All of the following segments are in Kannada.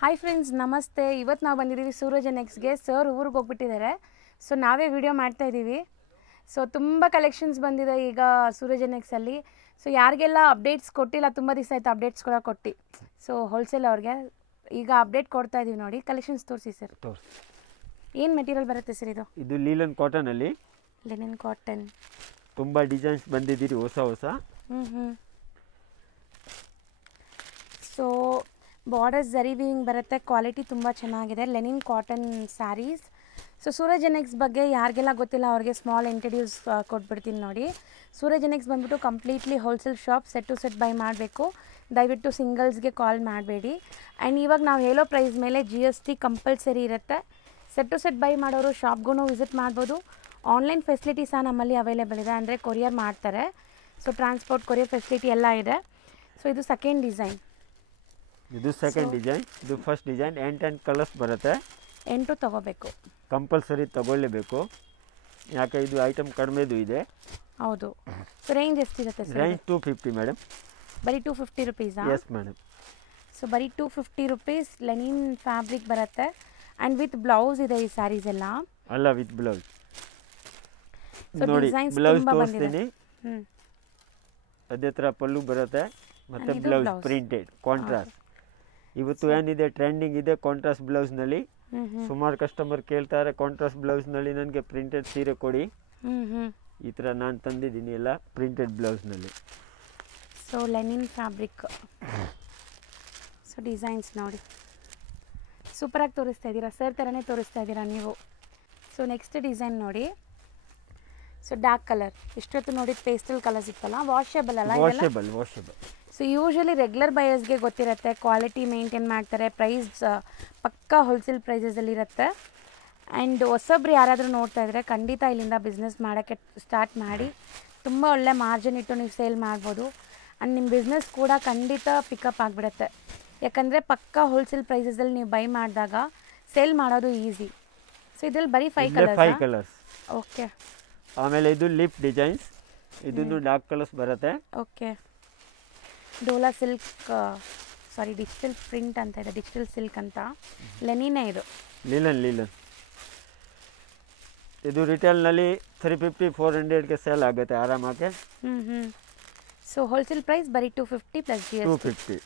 ಹಾಯ್ ಫ್ರೆಂಡ್ಸ್, ನಮಸ್ತೆ. ಇವತ್ತು ನಾವು ಬಂದಿದ್ದೀವಿ ಸೂರಜ್ ನೆಕ್ಸ್ಟ್ಗೆ. ಸರ್ ಊರಿಗೆ ಹೋಗ್ಬಿಟ್ಟಿದ್ದಾರೆ, ಸೊ ನಾವೇ ವಿಡಿಯೋ ಮಾಡ್ತಾ ಇದ್ದೀವಿ. ಸೊ ತುಂಬ ಕಲೆಕ್ಷನ್ಸ್ ಬಂದಿದೆ ಈಗ ಸೂರಜ್ ನೆಕ್ಸಲ್ಲಿ. ಸೊ ಯಾರಿಗೆಲ್ಲ ಅಪ್ಡೇಟ್ಸ್ ಕೊಟ್ಟಿಲ್ಲ, ತುಂಬ ದಿವಸ ಆಯಿತು ಅಪ್ಡೇಟ್ಸ್ ಕೂಡ ಕೊಟ್ಟು. ಸೊ ಹೋಲ್ಸೇಲ್ ಅವ್ರಿಗೆ ಈಗ ಅಪ್ಡೇಟ್ ಕೊಡ್ತಾ ಇದ್ದೀವಿ. ನೋಡಿ ಕಲೆಕ್ಷನ್ಸ್ ತೋರಿಸಿ ಸರ್. ಏನು ಮೆಟೀರಿಯಲ್ ಬರುತ್ತೆ ಸರ್ ಇದು? ಇದು ಲೀಲನ್ ಕಾಟನಲ್ಲಿ, ಲಿನನ್ ಕಾಟನ್. ತುಂಬ ಡಿಸೈನ್ಸ್ ಬಂದಿದ್ದೀರಿ ಹೊಸ ಹೊಸ. ಸೊ ಬಾರ್ಡರ್ಸ್ ಜರಿ ವೀವಿಂಗ್ ಬರುತ್ತೆ, ಕ್ವಾಲಿಟಿ ತುಂಬ ಚೆನ್ನಾಗಿದೆ. Linen cotton sarees. So Suraj Nex ಬಗ್ಗೆ ಯಾರಿಗೆಲ್ಲ ಗೊತ್ತಿಲ್ಲ ಅವ್ರಿಗೆ ಸ್ಮಾಲ್ ಇಂಟ್ರಡ್ಯೂಸ್ ಕೊಟ್ಬಿಡ್ತೀನಿ ನೋಡಿ. ಸೂರಜ್ ನೆಕ್ಸ್ ಬಂದ್ಬಿಟ್ಟು completely wholesale shop. Set to set buy ಮಾಡಬೇಕು, ದಯವಿಟ್ಟು ಸಿಂಗಲ್ಸ್ಗೆ ಕಾಲ್ ಮಾಡಬೇಡಿ. ಆ್ಯಂಡ್ ಇವಾಗ ನಾವು ಹೇಳೋ ಪ್ರೈಸ್ ಮೇಲೆ GST ಕಂಪಲ್ಸರಿ ಇರುತ್ತೆ. ಸೆಟ್ ಟು ಸೆಟ್ ಬೈ ಮಾಡೋರು ಶಾಪ್ಗೂ ವಿಸಿಟ್ ಮಾಡ್ಬೋದು. ಆನ್ಲೈನ್ ಫೆಸಿಲಿಟಿ ಸಹ ನಮ್ಮಲ್ಲಿ ಅವೈಲೇಬಲ್ ಇದೆ, ಅಂದರೆ ಕೊರಿಯರ್ ಮಾಡ್ತಾರೆ. ಸೊ ಟ್ರಾನ್ಸ್ಪೋರ್ಟ್ ಕೊರಿಯರ್ ಫೆಸಿಲಿಟಿ ಎಲ್ಲ ಇದೆ. ಸೊ ಇದು ಸೆಕೆಂಡ್ ಡಿಸೈನ್. ಇದು ಸೆಕೆಂಡ್ ಡಿಸೈನ್. ಇದು ಫಸ್ಟ್ ಡಿಸೈನ್. 8 ಕಲರ್ಸ್ ಬರುತ್ತೆ. 8 ತೊಗೋಬೇಕು, ಕಂಪಲ್ಸರಿ ತಗೊಳ್ಳೇಬೇಕು, ಯಾಕೆ ಇದು ಐಟಮ್ ಕಡಿಮೆದು ಇದೆ. ಹೌದು. ಸೊ ರೇಂಜ್ ಎಷ್ಟಿರುತ್ತೆ ಸರ್? Range 250 madam. ಬರೀ 250 ರುಪೀಸಾ? Yes madam. ಸೊ ಬರೀ 250 ರುಪೀಸ್ ಲೆನಿನ್ ಫ್ಯಾಬ್ರಿಕ್ ಬರುತ್ತೆ. ಆ್ಯಂಡ್ ವಿತ್ ಬ್ಲೌಸ್ ಇದೆ ಈ ಸ್ಯಾರೀಸ್ ಎಲ್ಲ. ಅಲ್ಲ, ವಿತ್ ಬ್ಲೌಸ್. ಸೊ ನೋಡಿ ಡಿಸೈನ್ಸ್ ಬ್ಲೌಸ್ ತುಂಬ ಬಂದಿದೆ. ತೋರಿಸ್ತೀನಿ. ಅದೇ ಥರ ಪಲ್ಲು ಬರುತ್ತೆ, ಮತ್ತು ಬ್ಲೌಸ್ ಪ್ರಿಂಟೆಡ್ ಕಾಂಟ್ರಾಸ್ಟ್. ಇವತ್ತು ಏನಿದೆ ಟ್ರೆಂಡಿಂಗ್ ಇದೆ ಕಾಂಟ್ರಾಸ್ಟ್ ಬ್ಲೌಸ್ನಲ್ಲಿ. ಸುಮಾರು ಕಸ್ಟಮರ್ ಕೇಳ್ತಾರೆ ಕಾಂಟ್ರಾಸ್ಟ್ ಬ್ಲೌಸ್ನಲ್ಲಿ ನನಗೆ ಪ್ರಿಂಟೆಡ್ ಸೀರೆ ಕೊಡಿ. ಈ ಥರ ನಾನು ತಂದಿದ್ದೀನಿ ಎಲ್ಲ ಪ್ರಿಂಟೆಡ್ ಬ್ಲೌಸ್ನಲ್ಲಿ. So linen fabric. So designs ನೋಡಿ, ಸೂಪರಾಗಿ ತೋರಿಸ್ತಾ ಇದ್ದೀರಾ ಸರ್, ಥರನೇ ತೋರಿಸ್ತಾ ಇದ್ದೀರಾ ನೀವು. ಸೊ ನೆಕ್ಸ್ಟ್ ಡಿಸೈನ್ ನೋಡಿ. So dark colour. ಇಷ್ಟೊತ್ತು ನೋಡಿ ಪೇಸ್ಟಲ್ ಕಲರ್ಸ್ ಇತ್ತಲ್ಲ, ವಾಷೇಬಲ್ ಅಲ್ಲ? ವಾಷೇಬಲ್. ಸೊ ಯೂಶ್ವಲಿ ರೆಗ್ಯುಲರ್ ಬಯರ್ಸ್ಗೆ ಗೊತ್ತಿರುತ್ತೆ, ಕ್ವಾಲಿಟಿ ಮೇಂಟೈನ್ ಮಾಡ್ತಾರೆ, ಪ್ರೈಸ್ ಪಕ್ಕಾ ಹೋಲ್ಸೇಲ್ ಪ್ರೈಸಸಲ್ಲಿರುತ್ತೆ. ಆ್ಯಂಡ್ ಹೊಸೊಬ್ರು ಯಾರಾದರೂ ನೋಡ್ತಾ ಇದ್ದರೆ ಖಂಡಿತ ಇಲ್ಲಿಂದ ಬಿಸ್ನೆಸ್ ಮಾಡೋಕ್ಕೆ ಸ್ಟಾರ್ಟ್ ಮಾಡಿ. ತುಂಬ ಒಳ್ಳೆ ಮಾರ್ಜಿನ್ ಇಟ್ಟು ನೀವು ಸೇಲ್ ಮಾಡ್ಬೋದು. ಆ್ಯಂಡ್ ನಿಮ್ಮ ಬಿಸ್ನೆಸ್ ಕೂಡ ಖಂಡಿತ ಪಿಕಪ್ ಆಗಿಬಿಡುತ್ತೆ, ಯಾಕಂದರೆ ಪಕ್ಕಾ ಹೋಲ್ಸೇಲ್ ಪ್ರೈಸಸಲ್ಲಿ ನೀವು ಬೈ ಮಾಡಿದಾಗ ಸೇಲ್ ಮಾಡೋದು ಈಸಿ. ಸೊ ಇದರಲ್ಲಿ ಬರೀ 5 ಕಲರ್ಸ್. ಓಕೆ. ಆಮೇಲೆ ಇದು ಲಿಪ್ ಡಿಸೈನ್ಸ್. ಇದನ್ನು ಡಾರ್ಕ್ ಕಲರ್ಸ್ ಬರುತ್ತೆ. ಓಕೆ. ಡೋಲಾ ಸಿಲ್ಕ್, ಸಾರಿ ಡಿಜಿಟಲ್ ಪ್ರಿಂಟ್ ಅಂತ ಇದೆ, ಡಿಜಿಟಲ್ ಸಿಲ್ಕ್ ಅಂತ. ಲೆನಿನೇ ಇದು. ಲೀಲನ್. ಇದು ರಿಟೇಲ್ನಲ್ಲಿ 350-400ಗೆ ಸೇಲ್ ಆಗುತ್ತೆ ಆರಾಮಾಗಿ. ಸೊ ಹೋಲ್ಸೇಲ್ ಪ್ರೈಸ್ ಬರೀ 250 ಪ್ಲಸ್ GST. 250.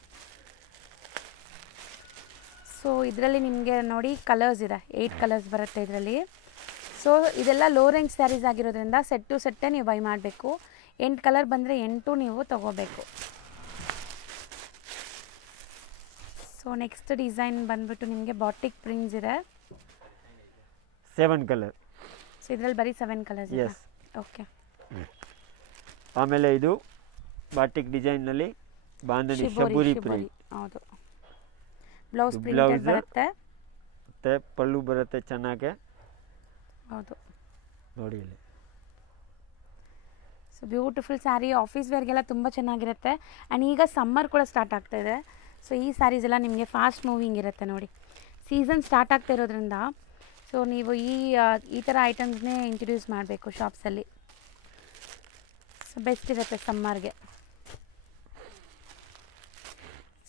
ಸೊ ಇದರಲ್ಲಿ ನಿಮಗೆ ನೋಡಿ ಕಲರ್ಸ್ ಇದೆ, 8 ಕಲರ್ಸ್ ಬರುತ್ತೆ ಇದರಲ್ಲಿ. ಸೊ ಇದೆಲ್ಲ ಲೋ ರೇಂಜ್ ಸ್ಯಾರೀಸ್ ಆಗಿರೋದ್ರಿಂದ ಸೆಟ್ ಟು ಸೆಟ್ಟೇ ನೀವು ಬೈ ಮಾಡಬೇಕು. 8 ಕಲರ್ ಬಂದರೆ 8 ನೀವು ತೊಗೋಬೇಕು. ಸೊ ನೆಕ್ಸ್ಟ್ ಡಿಸೈನ್ ಬಂದ್ಬಿಟ್ಟು ನಿಮಗೆ ಬಾಟಿಕ್ ಪ್ರಿಂಟ್ಸ್ ಇದೆ. 7 ಕಲರ್. ಸೊ ಇದರಲ್ಲಿ ಬರೀ 7 ಕಲರ್ಸ್ ಇದೆ. ಓಕೆ. ಆಮೇಲೆ ಇದು ಬಾಟಿಕ್ ಡಿಸೈನ್ನಲ್ಲಿ ಬಾಂಧನಿ ಶಬೂರಿ ಪ್ರಿಂಟ್. ಹೌದು. ಬ್ಲೌಸ್ ಪ್ರಿಂಟೆಡ್ ಬರುತ್ತೆ, ಮತ್ತು ಪಲ್ಲು ಬರುತ್ತೆ ಚೆನ್ನಾಗೆ. ಹೌದು ನೋಡಿ ಇಲ್ಲಿ. ಸೊ ಬ್ಯೂಟಿಫುಲ್ ಸ್ಯಾರಿ, ಆಫೀಸ್ ವೇರ್ಗೆಲ್ಲ ತುಂಬ ಚೆನ್ನಾಗಿರುತ್ತೆ. ಆ್ಯಂಡ್ ಈಗ ಸಮ್ಮರ್ ಕೂಡ ಸ್ಟಾರ್ಟ್ ಆಗ್ತಾಯಿದೆ. ಸೊ ಈ ಸ್ಯಾರೀಸ್ ಎಲ್ಲ ನಿಮಗೆ ಫಾಸ್ಟ್ ಮೂವಿಂಗ್ ಇರುತ್ತೆ ನೋಡಿ, ಸೀಸನ್ ಸ್ಟಾರ್ಟ್ ಆಗ್ತಾ ಇರೋದ್ರಿಂದ. ಸೊ ನೀವು ಈ ಥರ ಐಟಮ್ಸ್ನೇ ಇಂಟ್ರಡ್ಯೂಸ್ ಮಾಡಬೇಕು ಶಾಪ್ಸಲ್ಲಿ. ಸೊ ಬೆಸ್ಟ್ ಇರುತ್ತೆ ಸಮ್ಮರ್ಗೆ.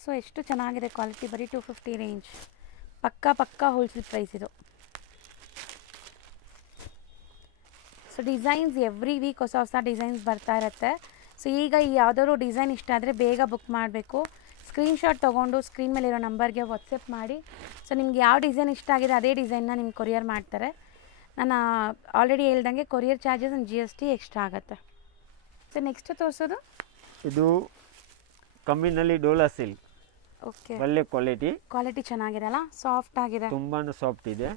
ಸೊ ಎಷ್ಟು ಚೆನ್ನಾಗಿದೆ ಕ್ವಾಲಿಟಿ, ಬರೀ 250 ರೇಂಜ್. ಪಕ್ಕಾ ಹೋಲ್ಸೇಲ್ ಪ್ರೈಸ್ ಇದು. ಸೊ ಡಿಸೈನ್ಸ್ ಎವ್ರಿ ವೀಕ್ ಹೊಸ ಡಿಸೈನ್ಸ್ ಬರ್ತಾ ಇರುತ್ತೆ. ಸೊ ಈಗ ಈ ಯಾವುದಾದ್ರು ಡಿಸೈನ್ ಇಷ್ಟ ಆದರೆ ಬೇಗ ಬುಕ್ ಮಾಡಬೇಕು. ಸ್ಕ್ರೀನ್ಶಾಟ್ ತೊಗೊಂಡು ಸ್ಕ್ರೀನ್ ಮೇಲಿರೋ ನಂಬರ್ಗೆ ವಾಟ್ಸಪ್ ಮಾಡಿ. ಸೊ ನಿಮ್ಗೆ ಯಾವ ಡಿಸೈನ್ ಇಷ್ಟ ಆಗಿದೆ ಅದೇ ಡಿಸೈನ್ನ ನಿಮ್ಗೆ ಕೊರಿಯರ್ ಮಾಡ್ತಾರೆ. ನಾನು ಆಲ್ರೆಡಿ ಹೇಳ್ದಂಗೆ courier charges and GST extra ಆಗುತ್ತೆ. ಸೊ ನೆಕ್ಸ್ಟ್ ತೋರಿಸೋದು ಇದು ಕಮ್ಮಿನಲ್ಲಿ ಡೋಲಾ ಸಿಲ್ಕ್. ಓಕೆ. ಒಳ್ಳೆ ಕ್ವಾಲಿಟಿ ಚೆನ್ನಾಗಿದೆ ಅಲ್ಲ, ಸಾಫ್ಟ್ ಆಗಿದೆ, ತುಂಬಾ ಸಾಫ್ಟ್ ಇದೆ.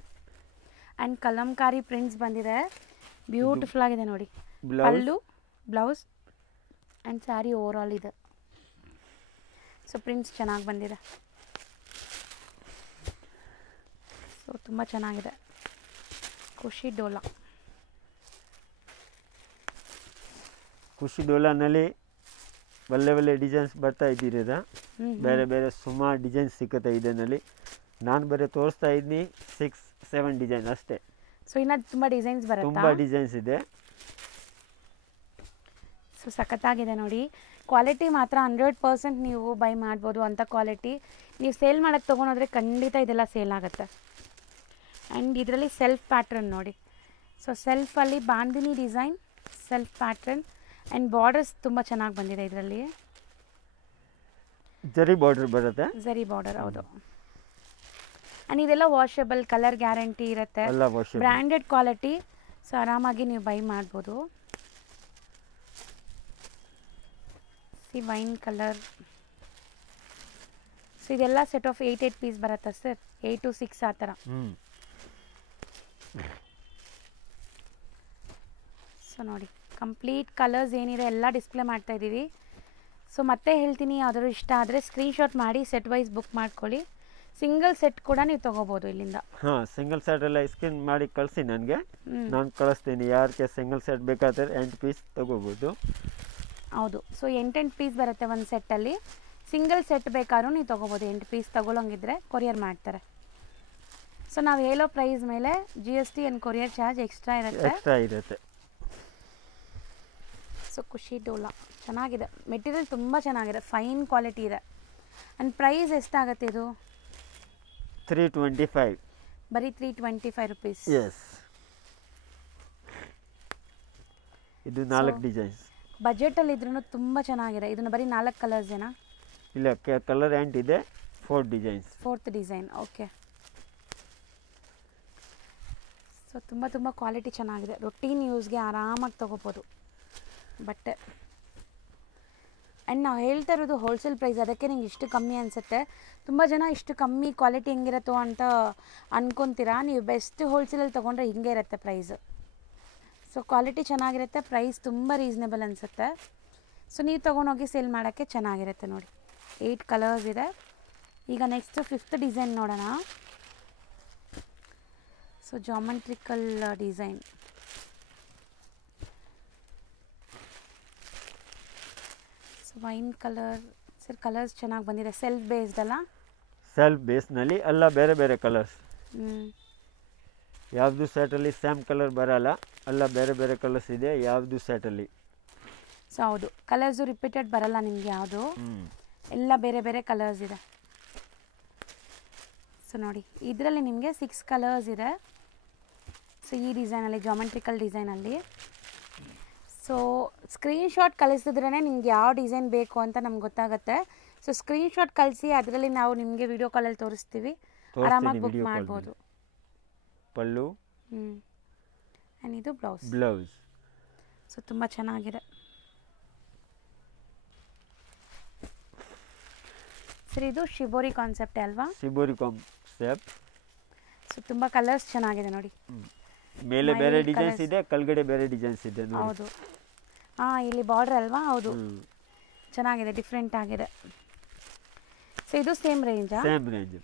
ಆ್ಯಂಡ್ ಕಲಂಕಾರಿ ಪ್ರಿಂಟ್ಸ್ ಬಂದಿದೆ, ಬ್ಯೂಟಿಫುಲ್ ಆಗಿದೆ ನೋಡಿ. Pallu, blouse and sari over all ಇದೆ. ಸೊ ಪ್ರಿಂಟ್ಸ್ ಚೆನ್ನಾಗಿ ಬಂದಿದೆ. ಸೊ ತುಂಬ ಚೆನ್ನಾಗಿದೆ. ಖುಷಿ ಡೋಲಾನಲ್ಲಿ ಒಳ್ಳೆ ಡಿಸೈನ್ಸ್ ಬರ್ತಾ ಇದ್ದೀರಾ. ಬೇರೆ ಸುಮಾರು ಡಿಸೈನ್ಸ್ ಸಿಗುತ್ತೆ ಇದರಲ್ಲಿ. ನಾನು ಬರೀ ತೋರಿಸ್ತಾ ಇದ್ದೀನಿ 6-7 ಡಿಸೈನ್ ಅಷ್ಟೇ. ಸೊ ಇನ್ನು ತುಂಬ ಡಿಸೈನ್ಸ್ ಬರುತ್ತೆ, ತುಂಬ ಡಿಸೈನ್ಸ್ ಇದೆ. ಸೊ ಸಖತ್ತಾಗಿದೆ ನೋಡಿ. ಕ್ವಾಲಿಟಿ ಮಾತ್ರ 100% ನೀವು ಬೈ ಮಾಡ್ಬೋದು ಅಂಥ ಕ್ವಾಲಿಟಿ. ನೀವು ಸೇಲ್ ಮಾಡೋಕ್ಕೆ ತೊಗೊಂಡೋದ್ರೆ ಖಂಡಿತ ಇದೆಲ್ಲ ಸೇಲ್ ಆಗುತ್ತೆ. ಆ್ಯಂಡ್ ಇದರಲ್ಲಿ ಸೆಲ್ಫ್ ಪ್ಯಾಟ್ರನ್ ನೋಡಿ. ಸೊ ಸೆಲ್ಫಲ್ಲಿ bandhani design, self pattern and borders ತುಂಬ ಚೆನ್ನಾಗಿ ಬಂದಿದೆ ಇದರಲ್ಲಿ. ಜರಿ ಬಾರ್ಡರ್ ಬರುತ್ತೆ. ಜರಿ ಬಾರ್ಡರ್ ಹೌದು. ಆ್ಯಂಡ್ ಇದೆಲ್ಲ ವಾಷಬಲ್, ಕಲರ್ ಗ್ಯಾರಂಟಿ ಇರುತ್ತೆ, ಬ್ರ್ಯಾಂಡೆಡ್ ಕ್ವಾಲಿಟಿ. ಸೊ ಆರಾಮಾಗಿ ನೀವು ಬೈ ಮಾಡ್ಬೋದು. See wine colour. ಸೊ ಇದೆಲ್ಲ ಸೆಟ್ ಆಫ್ 8 ಪೀಸ್ ಬರುತ್ತಾ ಸರ್? 8 to 6 ಆ ಥರ. ಸೊ ನೋಡಿ ಕಂಪ್ಲೀಟ್ ಕಲರ್ಸ್ ಏನಿದೆ ಎಲ್ಲ ಡಿಸ್ಪ್ಲೇ ಮಾಡ್ತಾ ಇದ್ದೀವಿ. ಸೊ ಮತ್ತೆ ಹೇಳ್ತೀನಿ, ಯಾವ್ದಾದ್ರು ಇಷ್ಟ ಆದರೆ ಸ್ಕ್ರೀನ್ಶಾಟ್ ಮಾಡಿ ಸೆಟ್ ವೈಸ್ ಬುಕ್ ಮಾಡ್ಕೊಳ್ಳಿ. ಸಿಂಗಲ್ ಸೆಟ್ ಕೂಡ ನೀವು ತೊಗೋಬೋದು ಇಲ್ಲಿಂದ. ಹಾಂ, ಸಿಂಗಲ್ ಸೆಟ್ ಎಲ್ಲ ಸ್ಕ್ರೀನ್ ಮಾಡಿ ಕಳಿಸಿ ನನಗೆ, ನಾನು ಕಳಿಸ್ತೀನಿ. ಯಾರಿಗೆ ಸಿಂಗಲ್ ಸೆಟ್ ಬೇಕಾದರೆ 8 ಪೀಸ್ ತೊಗೋಬೋದು. ಹೌದು. ಸೊ 8 ಪೀಸ್ ಬರುತ್ತೆ ಒಂದು ಸೆಟ್ಟಲ್ಲಿ. ಸಿಂಗಲ್ ಸೆಟ್ ಬೇಕಾದ್ರೂ ನೀವು ತೊಗೋಬೋದು. 8 ಪೀಸ್ ತೊಗೊಳಂಗಿದ್ರೆ ಕೊರಿಯರ್ ಮಾಡ್ತಾರೆ. ಸೊ ನಾವು ಹೇಳೋ ಪ್ರೈಸ್ ಮೇಲೆ GST and courier charge extra ಇರುತ್ತೆ. ಸೊ ಖುಷಿ ಡೋಲಾ ಚೆನ್ನಾಗಿದೆ, ಮೆಟೀರಿಯಲ್ ತುಂಬ ಚೆನ್ನಾಗಿದೆ, ಫೈನ್ ಕ್ವಾಲಿಟಿ ಇದೆ. ಆ್ಯಂಡ್ ಪ್ರೈಸ್ ಎಷ್ಟಾಗುತ್ತೆ ಇದು? 325. ಬರೀ 325 ರುಪೀಸ್. ಎಸ್. ಇದು 4 ಡಿಸೈನ್ಸ್. ಬಜೆಟಲ್ಲಿ ಇದ್ರೂ ತುಂಬ ಚೆನ್ನಾಗಿದೆ. ಇದನ್ನು ಬರೀ 4 ಕಲರ್ಸ್ ಏನಾ? ಇಲ್ಲ, ಕಲರ್ ಆ್ಯಂಡ್ ಇದೆ 4 designs. 4th design. Okay. So ತುಂಬ ಕ್ವಾಲಿಟಿ ಚೆನ್ನಾಗಿದೆ. ರೊಟೀನ್ ಯೂಸ್ಗೆ ಆರಾಮಾಗಿ ತೊಗೋಬೋದು ಬಟ್ಟೆ. ಆ್ಯಂಡ್ ನಾವು ಹೇಳ್ತಾ ಇರೋದು ಹೋಲ್ಸೇಲ್ ಪ್ರೈಸ್, ಅದಕ್ಕೆ ನಿಂಗೆ ಇಷ್ಟು ಕಮ್ಮಿ ಅನಿಸುತ್ತೆ. ತುಂಬ ಜನ ಇಷ್ಟು ಕಮ್ಮಿ ಕ್ವಾಲಿಟಿ ಹೆಂಗಿರುತ್ತೋ ಅಂತ ಅನ್ಕೊತೀರಾ. ನೀವು ಬೆಸ್ಟ್ ಹೋಲ್ಸೇಲಲ್ಲಿ ತೊಗೊಂಡ್ರೆ ಹಿಂಗೆ ಇರುತ್ತೆ ಪ್ರೈಸು. ಸೊ ಕ್ವಾಲಿಟಿ ಚೆನ್ನಾಗಿರುತ್ತೆ, ಪ್ರೈಸ್ ತುಂಬ ರೀಸ್ನೇಬಲ್ ಅನಿಸುತ್ತೆ. ಸೊ ನೀವು ತೊಗೊಂಡೋಗಿ ಸೇಲ್ ಮಾಡೋಕ್ಕೆ ಚೆನ್ನಾಗಿರುತ್ತೆ ನೋಡಿ. 8 ಕಲರ್ಸ್ ಇದೆ. ಈಗ ನೆಕ್ಸ್ಟ್ 5th ಡಿಸೈನ್ ನೋಡೋಣ. So geometrical design. So wine colour. Sir colours ಚೆನ್ನಾಗಿ ಬಂದಿದೆ. ಸೆಲ್ಫ್ ಬೇಸ್ಡ್ ಅಲ್ಲ? ಸೆಲ್ಫ್ ಬೇಸ್ನಲ್ಲಿ ಎಲ್ಲ ಬೇರೆ ಬೇರೆ ಕಲರ್ಸ್. ಯಾವುದು ಸೆಟಲ್ಲಿ ಸೇಮ್ ಕಲರ್ ಬರಲ್ಲ, ಎಲ್ಲ ಬೇರೆ ಬೇರೆ ಕಲರ್ಸ್ ಇದೆ ಯಾವುದು ಸೆಟಲ್ಲಿ. ಸೊ ಹೌದು, ಕಲರ್ಸು ರಿಪೀಟೆಡ್ ಬರಲ್ಲ ನಿಮಗೆ ಯಾವುದು, ಎಲ್ಲ ಬೇರೆ ಬೇರೆ ಕಲರ್ಸ್ ಇದೆ. ಸೊ ನೋಡಿ ಇದರಲ್ಲಿ ನಿಮಗೆ 6 ಕಲರ್ಸ್ ಇದೆ. ಸೊ ಈ ಡಿಸೈನಲ್ಲಿ, ಜಾಮೆಟ್ರಿಕಲ್ ಡಿಸೈನಲ್ಲಿ. ಸೊ ಸ್ಕ್ರೀನ್ಶಾಟ್ ಕಳಿಸಿದ್ರೇ ನಿಮ್ಗೆ ಯಾವ ಡಿಸೈನ್ ಬೇಕು ಅಂತ ನಮ್ಗೆ ಗೊತ್ತಾಗುತ್ತೆ. ಸೊ ಸ್ಕ್ರೀನ್ಶಾಟ್ ಕಳಿಸಿ, ಅದರಲ್ಲಿ ನಾವು ನಿಮಗೆ ವಿಡಿಯೋ ಕಾಲಲ್ಲಿ ತೋರಿಸ್ತೀವಿ, ಆರಾಮಾಗಿ ಬುಕ್ ಮಾಡ್ಬೋದು. ಪಲ್ಲು ಆ್ಯಂಡ್ ಇದು ಬ್ಲೌಸ್. ಸೊ ತುಂಬ ಚೆನ್ನಾಗಿದೆ. ಸರ್ ಇದು ಶಿಬೋರಿ ಕಾನ್ಸೆಪ್ಟ್ ಅಲ್ವಾ? Shibori concept. ಸೊ ತುಂಬ ಕಲರ್ಸ್ ಚೆನ್ನಾಗಿದೆ ನೋಡಿ. ಮೇಲೆ ಬೇರೆ ಡಿಸೈನ್ಸ್ ಇದೆ, ಕೆಳಗಡೆ ಬೇರೆ ಡಿಸೈನ್ಸ್ ಇದೆ ನೋಡಿ. ಹೌದು. ಹಾಂ, ಇಲ್ಲಿ ಬಾರ್ಡರ್ ಅಲ್ವಾ? ಹೌದು, ಚೆನ್ನಾಗಿದೆ, ಡಿಫ್ರೆಂಟ್ ಆಗಿದೆ. ಸೊ ಇದು ಸೇಮ್ ರೇಂಜಾ? Same range.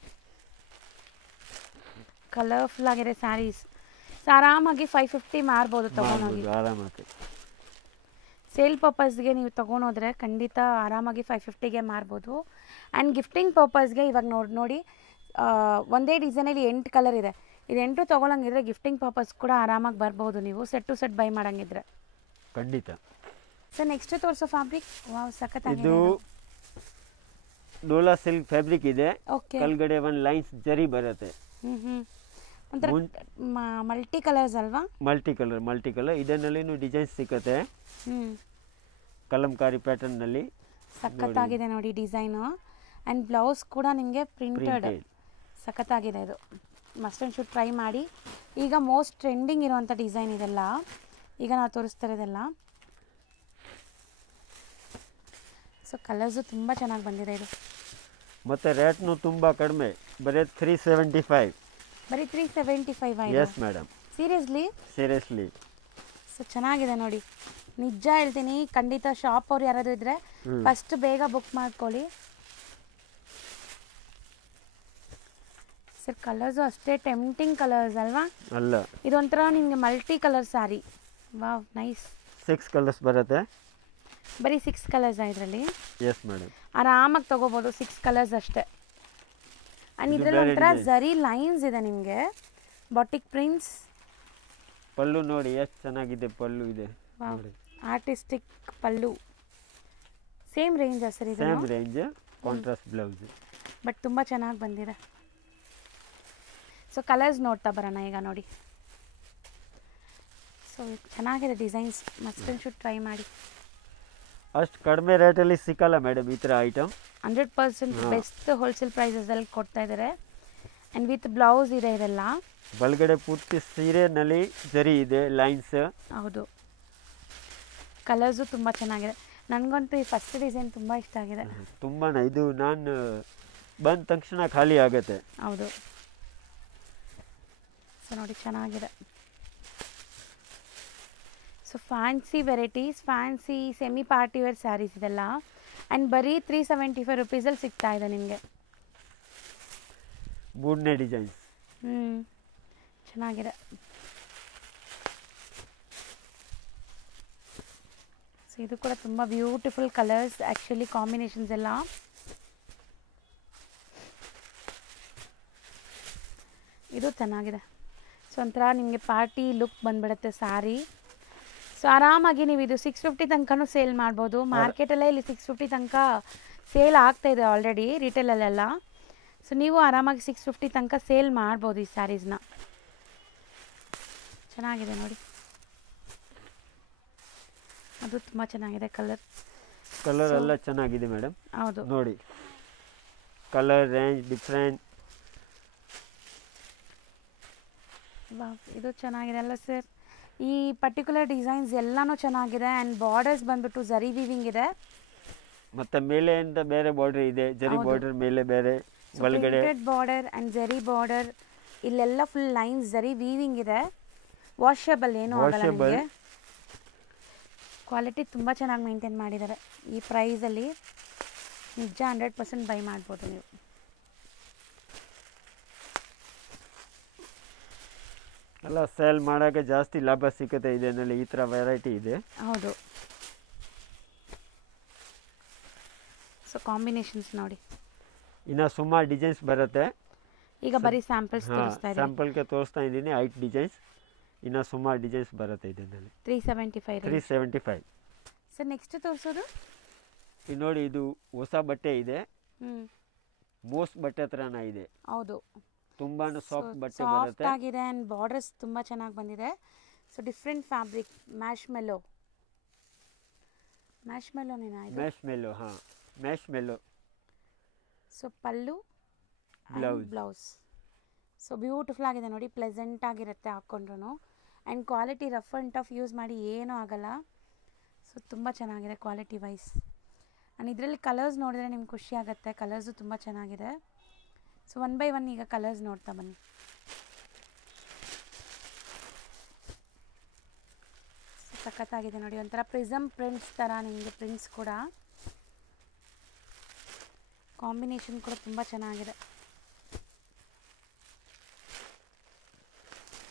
ಕಲರ್ಫುಲ್ ಆಗಿದೆ ಸ್ಯಾರೀಸ್. ಸೊ ಆರಾಮಾಗಿ 550 ಮಾರ್ಬೋದು ತೊಗೊಂಡೋಗಿ. ಆರಾಮಾಗಿ ಸೇಲ್ ಪರ್ಪಸ್ಗೆ ನೀವು ತೊಗೊಂಡೋದ್ರೆ ಖಂಡಿತ ಆರಾಮಾಗಿ 550ಗೆ ಮಾರ್ಬೋದು. ಆ್ಯಂಡ್ ಗಿಫ್ಟಿಂಗ್ ಪರ್ಪಸ್ಗೆ ಇವಾಗ ನೋಡಿ ಒಂದೇ ಡಿಸೈನಲ್ಲಿ 8 ಕಲರ್ ಇದೆ. ಇದು 8 ತೊಗೊಳಂಗಿದ್ರೆ ಗಿಫ್ಟಿಂಗ್ ಪರ್ಪಸ್ ಕೂಡ ಆರಾಮಾಗಿ ಬರ್ಬೋದು ನೀವು, ಸೆಟ್ ಟು ಸೆಟ್ ಬೈ ಮಾಡಂಗಿದ್ರೆ ಖಂಡಿತ. ಸರ್ ನೆಕ್ಸ್ಟ್ ತೋರಿಸೋ ಫ್ಯಾಬ್ರಿಕ್ ವಾವ್ ಸಖತ್ತಾಗಿದೆ. ಇದು ಡೋಲಾ ಸಿಲ್ಕ್ ಫ್ಯಾಬ್ರಿಕ್ ಇದೆ. ಓಕೆ. ಕೆಳಗಡೆ ಒಂದು ಲೈನ್ಸ್ ಜರಿ ಬರುತ್ತೆ. ಒಂಥರ ಮಲ್ಟಿ ಕಲರ್ಸ್ ಅಲ್ವಾ? Multi colour. ಇದನ್ನಲ್ಲಿನೂ ಡಿಸೈನ್ಸ್ ಸಿಕ್ಕತ್ತೆ, ಕಲಂಕಾರಿ ಪ್ಯಾಟರ್ನ್ನಲ್ಲಿ. ಸಖತ್ತಾಗಿದೆ ನೋಡಿ ಡಿಸೈನು. ಆ್ಯಂಡ್ ಬ್ಲೌಸ್ ಕೂಡ ನಿಮಗೆ ಪ್ರಿಂಟೆಡ್. ಸಖತ್ತಾಗಿದೆ ಇದು. ಮಸ್ಟ್ ಆ್ಯಂಡ್ ಶುಡ್ ಟ್ರೈ ಮಾಡಿ. ಈಗ ಮೋಸ್ಟ್ ಟ್ರೆಂಡಿಂಗ್ ಇರುವಂಥ ಡಿಸೈನ್ ಇದೆಲ್ಲ, ಈಗ ನಾವು ತೋರಿಸ್ತಾ ಇರೋದೆಲ್ಲ. ಸೊ ಕಲರ್ಸು ತುಂಬ ಚೆನ್ನಾಗಿ ಬಂದಿದೆ ಇದು. ಮತ್ತು ರೇಟ್ನು ತುಂಬ ಕಡಿಮೆ, ಬರೀ 375. ಬರೀ 375? Yes madam. ಸೀರಿಯಸ್ಲಿ. ಸೊ ಚೆನ್ನಾಗಿದೆ ನೋಡಿ, ನಿಜ ಹೇಳ್ತೀನಿ. ಖಂಡಿತ ಶಾಪ್ ಅವ್ರು ಯಾರಾದರೂ ಇದ್ದರೆ ಫಸ್ಟ್ ಬೇಗ ಬುಕ್ ಮಾಡ್ಕೊಳ್ಳಿ. ಸರ್ ಕಲರ್ಸು ಅಷ್ಟೇ ಟೆಂಪ್ಟಿಂಗ್ ಕಲರ್ಸ್ ಅಲ್ವಾ? ಅಲ್ಲ, ಇದೊಂಥರ ನಿಮಗೆ multi colour sari. Wow nice. 6 colours ಬರುತ್ತೆ. ಬರೀ 6 ಕಲರ್ಸ್ ಇದರಲ್ಲಿ? Yes madam. ಆರಾಮಾಗಿ ತೊಗೋಬೋದು, 6 ಕಲರ್ಸ್ ಅಷ್ಟೇ. ಆ್ಯಂಡ್ ಇದರಲ್ಲಿ ಒಂಥರ ಝರಿ ಲೈನ್ಸ್ ಇದೆ ನಿಮಗೆ, ಬಾಟಿಕ್ ಪ್ರಿಂಟ್ಸ್. ಪಲ್ಲು ನೋಡಿ ಎಷ್ಟು ಚೆನ್ನಾಗಿದೆ, ಪಲ್ಲು ಇದೆ. ವಾವ್, ಆರ್ಟಿಸ್ಟಿಕ್ ಪಲ್ಲು. ಸೇಮ್ ರೇಂಜ್ ಸರ್ ಇದು? Same range, contrast blouse. But ತುಂಬ ಚೆನ್ನಾಗಿ ಬಂದಿದೆ. ಸೊ ಕಲರ್ಸ್ ನೋಡ್ತಾ ಬರೋಣ ಈಗ ನೋಡಿ. ಸೊ ಚೆನ್ನಾಗಿದೆ designs, must and should try ಮಾಡಿ. ಅಷ್ಟು ಕಡಿಮೆ ರೇಟಲ್ಲಿ ಸಿಕ್ಕಲ್ಲ ಮೇಡಮ್ ಈ ಥರ ಐಟಮ್. 100% ಬೆಸ್ಟ್ ಹೋಲ್ಸೇಲ್ ಪ್ರೈಸಸಲ್ಲಿ ಕೊಡ್ತಾ ಇದ್ದಾರೆ. ಆ್ಯಂಡ್ ವಿತ್ ಬ್ಲೌಸ್ ಇದೆ ಇದೆಲ್ಲ. ಒಳಗಡೆ ಪೂರ್ತಿ ಸೀರೆನಲ್ಲಿ ಜರಿ ಇದೆ, ಲೈನ್ಸ್. ಹೌದು, ಕಲರ್ಸು ತುಂಬ ಚೆನ್ನಾಗಿದೆ. ನನಗಂತೂ ಈ ಫಸ್ಟ್ ಡಿಸೈನ್ ತುಂಬ ಇಷ್ಟ ಆಗಿದೆ. ತುಂಬಾ ಇದು ನಾನು ಬಂದ ತಕ್ಷಣ ಖಾಲಿ ಆಗುತ್ತೆ. ಹೌದು. ಸೊ ನೋಡಿ ಚೆನ್ನಾಗಿದೆ. So fancy varieties, fancy semi party wear sarees ಇದೆಲ್ಲ. ಆ್ಯಂಡ್ ಬರೀ 375 ರುಪೀಸಲ್ಲಿ ಸಿಗ್ತಾ ಇದೆ ನಿಮಗೆ. ಮೂರನೇ ಡಿಸೈನ್ಸ್ ಚೆನ್ನಾಗಿದೆ. ಸೊ ಇದು ಕೂಡ ತುಂಬ ಬ್ಯೂಟಿಫುಲ್ ಕಲರ್ಸ್ ಆ್ಯಕ್ಚುಲಿ, ಕಾಂಬಿನೇಷನ್ಸ್ ಎಲ್ಲ. ಇದು ಚೆನ್ನಾಗಿದೆ. ಸೊ ಒಂಥರ ನಿಮಗೆ ಪಾರ್ಟಿ ಲುಕ್ ಬಂದ್ಬಿಡುತ್ತೆ ಸ್ಯಾರಿ. ಸೊ ಆರಾಮಾಗಿ ನೀವು ಇದು 650 ತನಕನೂ ಸೇಲ್ ಮಾಡ್ಬೋದು. ಮಾರ್ಕೆಟಲ್ಲೇ ಇಲ್ಲಿ 650 ತನಕ ಸೇಲ್ ಆಗ್ತಾಯಿದೆ ಆಲ್ರೆಡಿ ರಿಟೇಲಲ್ಲೆಲ್ಲ. ಸೊ ನೀವು ಆರಾಮಾಗಿ 650 ತನಕ ಸೇಲ್ ಮಾಡ್ಬೋದು ಈ ಸ್ಯಾರೀಸ್ನ. ಚೆನ್ನಾಗಿದೆ ನೋಡಿ, ಅದು ತುಂಬ ಚೆನ್ನಾಗಿದೆ. ಕಲರ್ ಎಲ್ಲ ಚೆನ್ನಾಗಿದೆ ಮೇಡಮ್. ಹೌದು ನೋಡಿ, ಕಲರ್ ರೇಂಜ್ ಡಿಫ್ರೆಂಟ್. ಇದು ಚೆನ್ನಾಗಿದೆ ಅಲ್ಲ ಸರ್. ಈ ಪರ್ಟಿಕ್ಯುಲರ್ ಡಿಸೈನ್ಸ್ ಎಲ್ಲನೂ ಚೆನ್ನಾಗಿದೆ. ಆ್ಯಂಡ್ ಬಾರ್ಡರ್ಸ್ ಬಂದ್ಬಿಟ್ಟು ಜರಿ ವೀವಿಂಗ್ ಇದೆ. ಮತ್ತೆ ಮೇಲೆಯಿಂದ ಬೇರೆ ಬಾರ್ಡರ್ ಇದೆ, ಜರಿ ಬಾರ್ಡರ್ ಮೇಲೆ ಬೇರೆ, ಒಳಗಡೆ ಬಾರ್ಡರ್ ಆ್ಯಂಡ್ ಜರಿ ಬಾರ್ಡರ್. ಇಲ್ಲೆಲ್ಲ ಫುಲ್ ಲೈನ್ಸ್ ಜರಿ ವೀವಿಂಗ್ ಇದೆ. ವಾಷಬಲ್ ಏನೂ ಆಗಲ್ಲ ನಿಮಗೆ. ಕ್ವಾಲಿಟಿ ತುಂಬ ಚೆನ್ನಾಗಿ ಮೇಂಟೈನ್ ಮಾಡಿದ್ದಾರೆ. ಈ ಪ್ರೈಸಲ್ಲಿ ನಿಜ 100% ಬೈ ಮಾಡ್ಬೋದು ನೀವು. ಎಲ್ಲ ಸೇಲ್ ಮಾಡೋಕ್ಕೆ ಜಾಸ್ತಿ ಲಾಭ ಸಿಗುತ್ತೆ ಇದರಲ್ಲಿ, ಈ ಥರ ವೆರೈಟಿ ಇದೆ. ಹೌದು. ಸೊ ಕಾಂಬಿನೇಷನ್ಸ್ ನೋಡಿ, ಇನ್ನು ಸುಮಾರು ಡಿಸೈನ್ಸ್ ಬರುತ್ತೆ. ಈಗ ಬರೀ ಸ್ಯಾಂಪಲ್ಸ್ ತೋರಿಸ್ತಾ ಇದ್ದೀನಿ. ಸ್ಯಾಂಪಲ್ಗೆ ತೋರಿಸ್ತಾ ಇದ್ದೀನಿ 8 ಡಿಸೈನ್ಸ್. ಇನ್ನು ಸುಮಾರು ಡಿಸೈನ್ಸ್ ಬರುತ್ತೆ ಇದರಲ್ಲಿ. 375. ಸರ್ ನೆಕ್ಸ್ಟ್ ತೋರಿಸೋದು ಇದು ನೋಡಿ, ಇದು ಹೊಸ ಬಟ್ಟೆ ಇದೆ. ಮೋಸ್ಟ್ ಬಟ್ಟೆ ಥರನ ಇದೆ. ಹೌದು, ತುಂಬಾ ಸಾಫ್ಟ್ ಬಟ್ಟೆ ಬರುತ್ತೆ. ಆಗಿದೆ ಆ್ಯಂಡ್ ಬಾರ್ಡರ್ಸ್ ತುಂಬ ಚೆನ್ನಾಗಿ ಬಂದಿದೆ. So different fabric, marshmallow. ಹಾಂ, marshmallow. So pallu blouse. So beautiful ಆಗಿದೆ ನೋಡಿ, ಪ್ಲೆಸೆಂಟ್ ಆಗಿರುತ್ತೆ ಹಾಕ್ಕೊಂಡ್ರು. And quality rough and tough use ಮಾಡಿ ಏನೂ ಆಗಲ್ಲ. ಸೊ ತುಂಬ ಚೆನ್ನಾಗಿದೆ ಕ್ವಾಲಿಟಿ ವೈಸ್. ಆ್ಯಂಡ್ ಇದರಲ್ಲಿ ಕಲರ್ಸ್ ನೋಡಿದ್ರೆ ನಿಮ್ಗೆ ಖುಷಿ ಆಗುತ್ತೆ. ಕಲರ್ಸು ತುಂಬ ಚೆನ್ನಾಗಿದೆ. ಸೊ 1 by 1 ಈಗ ಕಲರ್ಸ್ ನೋಡ್ತಾ ಬನ್ನಿ. ಸಖತ್ತಾಗಿದೆ ನೋಡಿ, ಒಂಥರ ಪ್ರಿಸಮ್ ಪ್ರಿಂಟ್ಸ್ ಥರ ನಿಮಗೆ ಪ್ರಿಂಟ್ಸ್ ಕೂಡ. ಕಾಂಬಿನೇಷನ್ ಕೂಡ ತುಂಬ ಚೆನ್ನಾಗಿದೆ.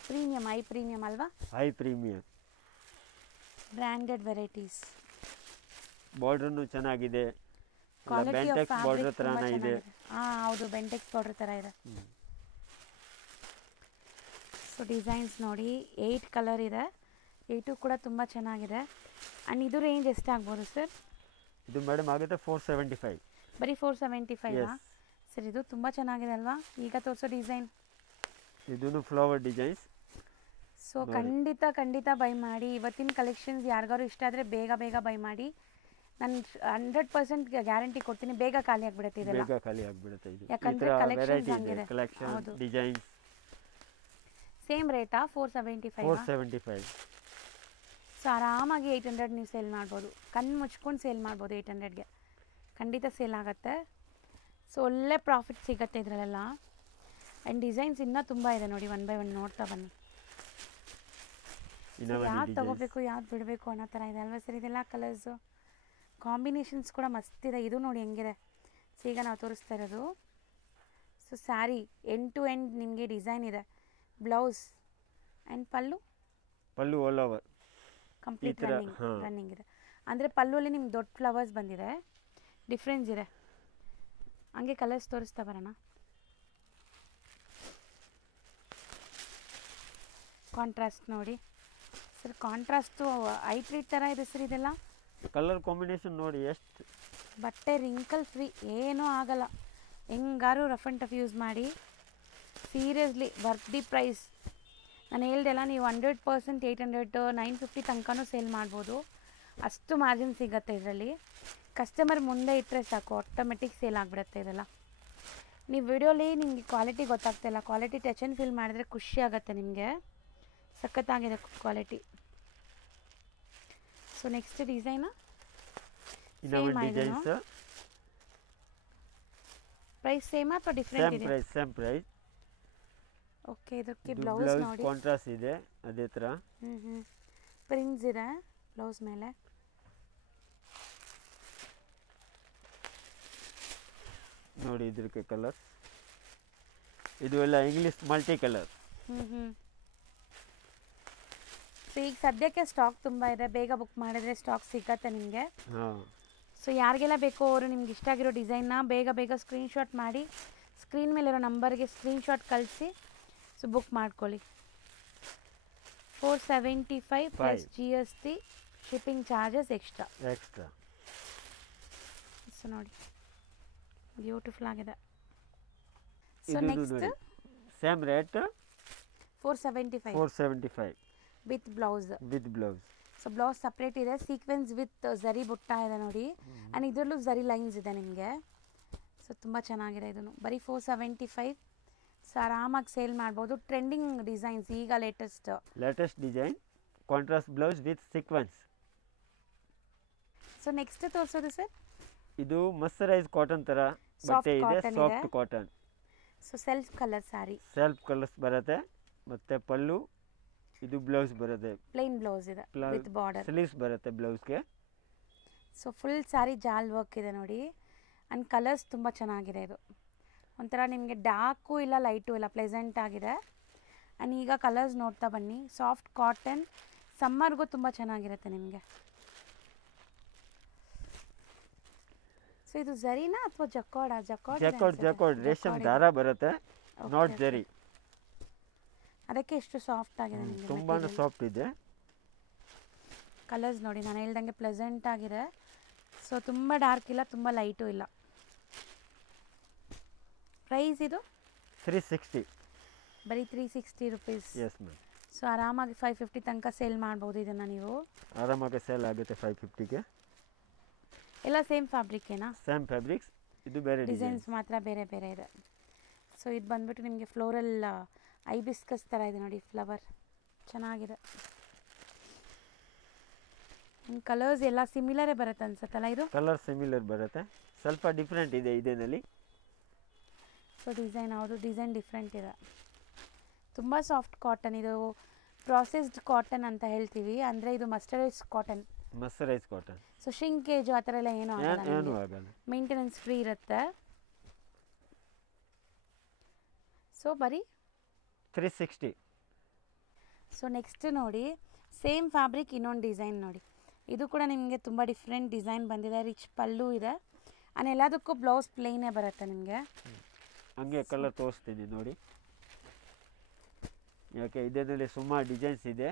ಪ್ರೀಮಿಯಂ, ಹೈ ಪ್ರೀಮಿಯಂ ಅಲ್ವಾ? High premium branded varieties. ಬಾರ್ಡರ್ನು ಚೆನ್ನಾಗಿದೆ. ಬೆಂಟೆಕ್ಸ್ ಬಾರ್ಡರ್ ಥರನೇ ಇದೆ. ಹೌದು, ಬೆಂಟೆಕ್ಸ್ ಬಾರ್ಡರ್ ಥರ ಇದೆ. ಸೊ ಡಿಸೈನ್ಸ್ ನೋಡಿ, 8 ಕಲರ್ ಇದೆ. 8 ಕೂಡ ತುಂಬ ಚೆನ್ನಾಗಿದೆ. ಆ್ಯಂಡ್ ಇದು ರೇಂಜ್ ಎಷ್ಟಾಗ್ಬೋದು ಸರ್? ಇದು ಮೇಡಮ್ ಆಗುತ್ತೆ 475. ಬರೀ 475? ಸರ್ ಇದು ತುಂಬ ಚೆನ್ನಾಗಿದೆ ಅಲ್ವಾ? ಈಗ ತೋರಿಸೋ ಡಿಸೈನ್ ಇದೂ ಫ್ಲವರ್ ಡಿಸೈನ್ಸ್. ಸೊ ಖಂಡಿತ ಬೈ ಮಾಡಿ. ಇವತ್ತಿನ ಕಲೆಕ್ಷನ್ಸ್ ಯಾರಿಗಾರು ಇಷ್ಟ ಆದರೆ ಬೇಗ ಬೈ ಮಾಡಿ. ನಾನು 100% ಗ್ಯಾರಂಟಿ ಕೊಡ್ತೀನಿ, ಬೇಗ ಖಾಲಿ ಆಗಿಬಿಡುತ್ತೆ ಇದೆಲ್ಲ. ಯಾಕಂದರೆ ಕಲೆಕ್ಷನ್ಸ್ ಹಂಗಿದೆ. ಹೌದು, ಡಿಸೈನ್ಸ್ ಸೇಮ್ ರೇಟಾ? 475. ಸೊ ಆರಾಮಾಗಿ 800 ನೀವು ಸೇಲ್ ಮಾಡ್ಬೋದು. ಕಣ್ಣು ಮುಚ್ಕೊಂಡು ಸೇಲ್ ಮಾಡ್ಬೋದು 800ಗೆ. ಖಂಡಿತ ಸೇಲ್ ಆಗುತ್ತೆ. ಸೊ ಒಳ್ಳೆ ಪ್ರಾಫಿಟ್ ಸಿಗುತ್ತೆ ಇದರಲ್ಲೆಲ್ಲ. ಆ್ಯಂಡ್ ಡಿಸೈನ್ಸ್ ಇನ್ನೂ ತುಂಬ ಇದೆ ನೋಡಿ. 1 by 1 ನೋಡ್ತಾ ಬನ್ನಿ. ಯಾವ್ದು ತೊಗೋಬೇಕು ಯಾವ್ದು ಬಿಡಬೇಕು ಅನ್ನೋ ಥರ ಇದೆ ಅಲ್ವಾ ಸರ್? ಇದೆಲ್ಲ ಕಲರ್ಸು ಕಾಂಬಿನೇಷನ್ಸ್ ಕೂಡ ಮಸ್ತಿದೆ. ಇದು ನೋಡಿ ಹೆಂಗಿದೆ. ಸೊ ಈಗ ನಾವು ತೋರಿಸ್ತಾ ಇರೋದು. So saree end to end ನಿಮಗೆ ಡಿಸೈನ್ ಇದೆ. Blouse and pallu all over complete running ಇದೆ. ಅಂದರೆ ಪಲ್ಲುವಲ್ಲಿ ನಿಮ್ಗೆ ದೊಡ್ಡ ಫ್ಲವರ್ಸ್ ಬಂದಿದೆ. ಡಿಫ್ರೆನ್ಸ್ ಇದೆ. ಹಂಗೆ ಕಲರ್ಸ್ ತೋರಿಸ್ತಾ ಬರೋಣ. ಕಾಂಟ್ರಾಸ್ಟ್ ನೋಡಿ ಸರ್, ಕಾಂಟ್ರಾಸ್ಟು ಐಟ್ರೀಟ್ ಥರ ಇದೆ ಸರ್ ಇದೆಲ್ಲ. ಕಲರ್ ಕಾಂಬಿನೇಷನ್ ನೋಡಿ ಎಷ್ಟು ಬಟ್ಟೆ ರಿಂಕಲ್ ಫ್ರೀ, ಏನೂ ಆಗಲ್ಲ. ಹೆಂಗಾರು ರಫ್ ಆ್ಯಂಡ್ ಟಫ್ ಯೂಸ್ ಮಾಡಿ. Seriously worth the price. ನಾನು ಹೇಳ್ದೆಲ್ಲ, ನೀವು 100% 800 950 ತನಕನೂ ಸೇಲ್ ಮಾಡ್ಬೋದು. ಅಷ್ಟು ಮಾರ್ಜಿನ್ ಸಿಗುತ್ತೆ ಇದರಲ್ಲಿ. ಕಸ್ಟಮರ್ ಮುಂದೆ ಇಟ್ಟರೆ ಸಾಕು, ಆಟೋಮೆಟಿಕ್ ಸೇಲ್ ಆಗಿಬಿಡುತ್ತೆ ಇದೆಲ್ಲ. ನೀವು ವಿಡಿಯೋಲಿ ನಿಮಗೆ ಕ್ವಾಲಿಟಿ ಗೊತ್ತಾಗ್ತಾಯಿಲ್ಲ, ಕ್ವಾಲಿಟಿ ಟಚ್ ಆ್ಯಂಡ್ ಫೀಲ್ ಮಾಡಿದ್ರೆ ಖುಷಿ ಆಗುತ್ತೆ ನಿಮಗೆ. ಸಖತ್ತಾಗಿದೆ quality. So next design price same ಅಥವಾ ಡಿಫ್ರೆಂಟ್ ಇದೆ? Same price. ಓಕೆ, ಇದಕ್ಕೆ ಬ್ಲೌಸ್ ನೋಡಿ, ಕಾಂಟ್ರಾಸ್ಟ್ ಇದೆ ಅದೇ ಥರ. ಪ್ರಿಂಟ್ಸ್ ಇದೆ ಬ್ಲೌಸ್ ಮೇಲೆ. ನೋಡಿ ಇದಕ್ಕೆ ಕಲರ್, ಇದು ಎಲ್ಲ ಇಂಗ್ಲಿಷ್ ಮಲ್ಟಿ ಕಲರ್. ಸೊ ಈಗ ಸದ್ಯಕ್ಕೆ ಸ್ಟಾಕ್ ತುಂಬ ಇದೆ, ಬೇಗ ಬುಕ್ ಮಾಡಿದ್ರೆ ಸ್ಟಾಕ್ ಸಿಗತ್ತೆ ನಿಮಗೆ. ಹಾಂ. ಸೊ ಯಾರಿಗೆಲ್ಲ ಬೇಕೋ ಅವರು ನಿಮ್ಗೆ ಇಷ್ಟ ಆಗಿರೋ ಡಿಸೈನ್ನ ಬೇಗ ಬೇಗ ಸ್ಕ್ರೀನ್ಶಾಟ್ ಮಾಡಿ ಸ್ಕ್ರೀನ್ ಮೇಲಿರೋ ನಂಬರ್ಗೆ ಸ್ಕ್ರೀನ್ಶಾಟ್ ಕಳಿಸಿ. ಸೊ ಬುಕ್ ಮಾಡ್ಕೊಳ್ಳಿ. 475 plus GST, shipping charges extra. So ನೋಡಿ ಬ್ಯೂಟಿಫುಲ್ ಆಗಿದೆ. So next same rate 475 with blouse. So blouse separate ಇದೆ, ಸೀಕ್ವೆನ್ಸ್ ವಿತ್ ಝರಿ ಬುಟ್ಟ ಇದೆ ನೋಡಿ. ಆ್ಯಂಡ್ ಇದರಲ್ಲೂ ಝರಿ ಲೈನ್ಸ್ ಇದೆ ನಿಮಗೆ. ಸೊ ತುಂಬ ಚೆನ್ನಾಗಿದೆ ಇದನ್ನು. ಬರೀ 475. ಸೊ ಆರಾಮಾಗಿ ಸೇಲ್ ಮಾಡ್ಬೋದು. ಟ್ರೆಂಡಿಂಗ್ ಡಿಸೈನ್ಸ್ ಈಗ latest design, contrast blouse with sequence. So next ತೋರಿಸೋದು ಸರ್, ಇದು ಮಸ್ಸರೈಸ್ ಕಾಟನ್ ಥರ ಬಟ್ಟೆ ಇದೆ, soft cotton. So self colours ಬರುತ್ತೆ. ಮತ್ತು ಪಲ್ಲು, ಇದು ಬ್ಲೌಸ್ ಬರುತ್ತೆ, ಪ್ಲೇನ್ ಬ್ಲೌಸ್ ಇದೆ ವಿತ್ ಬಾರ್ಡರ್. ಸ್ಲೀವ್ಸ್ ಬರುತ್ತೆ ಬ್ಲೌಸ್ಗೆ. ಸೊ ಫುಲ್ ಸಾರಿ ಜಾಲ್ ವರ್ಕ್ ಇದೆ ನೋಡಿ. ಆ್ಯಂಡ್ ಕಲರ್ಸ್ ತುಂಬ ಚೆನ್ನಾಗಿದೆ. ಇದು ಒಂಥರ ನಿಮಗೆ ಡಾರ್ಕು ಇಲ್ಲ ಲೈಟು ಇಲ್ಲ, ಪ್ಲೆಸೆಂಟ್ ಆಗಿದೆ. ಆ್ಯಂಡ್ ಈಗ ಕಲರ್ಸ್ ನೋಡ್ತಾ ಬನ್ನಿ. ಸಾಫ್ಟ್ ಕಾಟನ್, ಸಮ್ಮರ್ಗೂ ತುಂಬ ಚೆನ್ನಾಗಿರುತ್ತೆ ನಿಮಗೆ. ಸೊ ಇದು ಝರಿನಾ ಅಥವಾ ಜಕಾರ್ಡ್ ರೇಷಮ್ ದಾರ ಬರುತ್ತೆ, ನಾಟ್ ಝರಿ. ಅದಕ್ಕೆ ಎಷ್ಟು ಸಾಫ್ಟ್ ಆಗಿದೆ ನಿಮಗೆ, ತುಂಬಾ ಸಾಫ್ಟ್ ಇದೆ. ಕಲರ್ಸ್ ನೋಡಿ, ನಾನು ಹೇಳ್ದಂಗೆ ಪ್ಲೆಸೆಂಟ್ ಆಗಿದೆ. ಸೊ ತುಂಬ ಡಾರ್ಕ್ ಇಲ್ಲ, ತುಂಬ ಲೈಟು ಇಲ್ಲ. ಪ್ರೈಸ್ ಇದು 360, ಬರೀ 360 ರುಪೀಸ್. Yes ma'am. ಸೊ ಆರಾಮಾಗಿ 550 ತನಕ ಸೇಲ್ ಮಾಡ್ಬೋದು ಇದನ್ನು ನೀವು. ಆರಾಮಾಗಿ ಸೇಲ್ ಆಗುತ್ತೆ 550ಗೆ. ಎಲ್ಲ ಸೇಮ್ ಫ್ಯಾಬ್ರಿಕ್ಕೇನಾ? ಸೇಮ್ ಫ್ಯಾಬ್ರಿಕ್ಸ್, ಇದು ಬೇರೆ ಡಿಸೈನ್ಸ್ ಮಾತ್ರ ಬೇರೆ ಬೇರೆ ಇದೆ. ಸೊ ಇದು ಬಂದ್ಬಿಟ್ಟು ನಿಮಗೆ ಫ್ಲೋರಲ್ ಐಬಿಸ್ಕಸ್ ಥರ ಇದೆ ನೋಡಿ, ಫ್ಲವರ್ ಚೆನ್ನಾಗಿದೆ. ಕಲರ್ಸ್ ಎಲ್ಲ ಸಿಮಿಲರೇ ಬರುತ್ತೆ ಅನ್ಸುತ್ತಲ್ಲ ಇದು? ಕಲರ್ ಸಿಮಿಲರ್ ಬರುತ್ತೆ, ಸ್ವಲ್ಪ ಡಿಫ್ರೆಂಟ್ ಇದೆ ಇದರಲ್ಲಿ. ಸೊ ಡಿಸೈನ್ ಹೌದು, ಡಿಸೈನ್ ಡಿಫ್ರೆಂಟ್ ಇದೆ. ತುಂಬ ಸಾಫ್ಟ್ ಕಾಟನ್ ಇದು, ಪ್ರಾಸೆಸ್ಡ್ ಕಾಟನ್ ಅಂತ ಹೇಳ್ತೀವಿ. ಅಂದರೆ ಇದು ಮಸ್ಟರೈಸ್ ಕಾಟನ್. ಸೊ ಶಿಂಕೇಜು ಆ ಥರ ಎಲ್ಲ ಏನೂ ಆಗಲ್ಲ, ಮೇಂಟೆನೆನ್ಸ್ ಫ್ರೀ ಇರುತ್ತೆ. ಸೊ ಬರೀ 360. ಸೊ ನೆಕ್ಸ್ಟ್ ನೋಡಿ, ಸೇಮ್ ಫ್ಯಾಬ್ರಿಕ್ ಇನ್ನೊಂದು ಡಿಸೈನ್ ನೋಡಿ. ಇದು ಕೂಡ ನಿಮಗೆ ತುಂಬ ಡಿಫ್ರೆಂಟ್ ಡಿಸೈನ್ ಬಂದಿದೆ. ರಿಚ್ ಪಲ್ಲು ಇದೆ. ಆ್ಯಂಡ್ ಎಲ್ಲದಕ್ಕೂ ಬ್ಲೌಸ್ ಪ್ಲೇನೇ ಬರುತ್ತೆ ನಿಮಗೆ. ಹಂಗೆ ಕಲರ್ ತೋರಿಸ್ತೀನಿ ನೋಡಿ, ಯಾಕೆ ಇದರಲ್ಲಿ ಸುಮಾರು ಡಿಸೈನ್ಸ್ ಇದೆ.